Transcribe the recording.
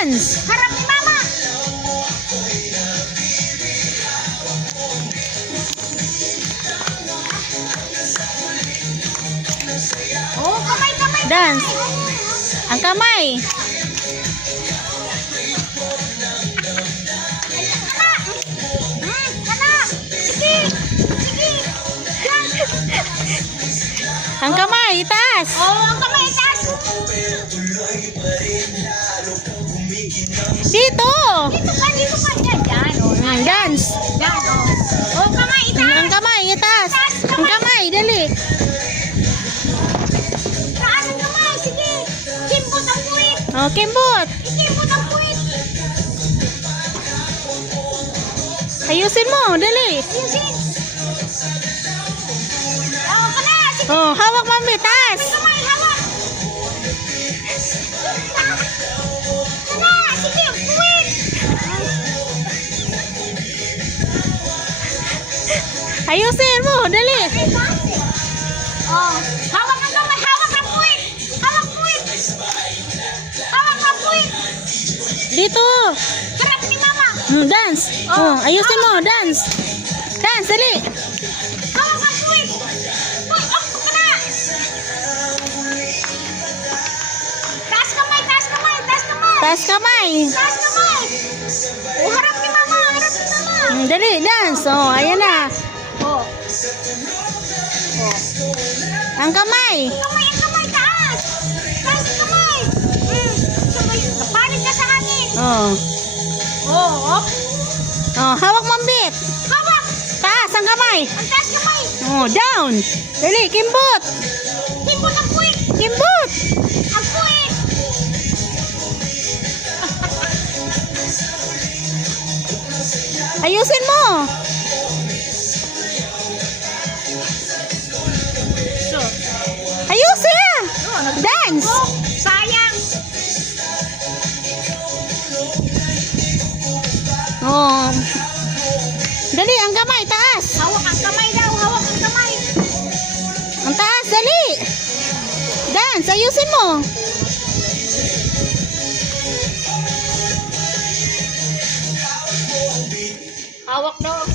dance. Harap ni mama. Oh, kamay, kamay. Dance. Ang kamay. Kana. Sige. Sige. Ang kamay, itaas. Oh, ang kamay itaas. Dito. Dito ka, dito ka. Yan, oh. Dance. Yan, oh. Oh, kamay itaas. Ang kamay, itaas. Ang kamay, dali. Taas ang kamay, sige. Kimbot ang puwit. Oh, kimbot. Ikimbot ang puwit. Ayusin mo, dali. Ayusin. Oh, kana. Sige. Oh, hawak mami, taas. Kamay, hawak. Kana, sige, puwit. Ayusin mo, dali. Oh, hawak ang kamay, hawak ang puwit. Hawak puwit. Hawak ang puwit. Dito. Harap ni mama. Dance. Oh, ayusin mo, dance. Dance, dali. Hawak ang puwit. Puwit, oh, kana. Taas kamay, taas kamay, taas kamay. Taas kamay. Taas kamay. Oh, harap ni mama, harap ni mama. Dali, dance. Oh, ayan na. Oh, Ang kamay. ang kamay, taas. Taas ang kamay. Sabay, panig ka sa hangin. Oh. Oh, oh. Oh, hawak mambit. Hawak. Taas ang kamay. Ang taas kamay. Oh, down. Dali, kimbot. Kimbot ang puwit. Kimbot. Ang puwit. Ayusin mo. So, Ayusin. Dance. oh, sayang. Oh. Dali, ang kamay, taas. Hawak ang kamay daw, hawak ang kamay. Ang taas, dali. Dance, ayusin mo. Hawak daw.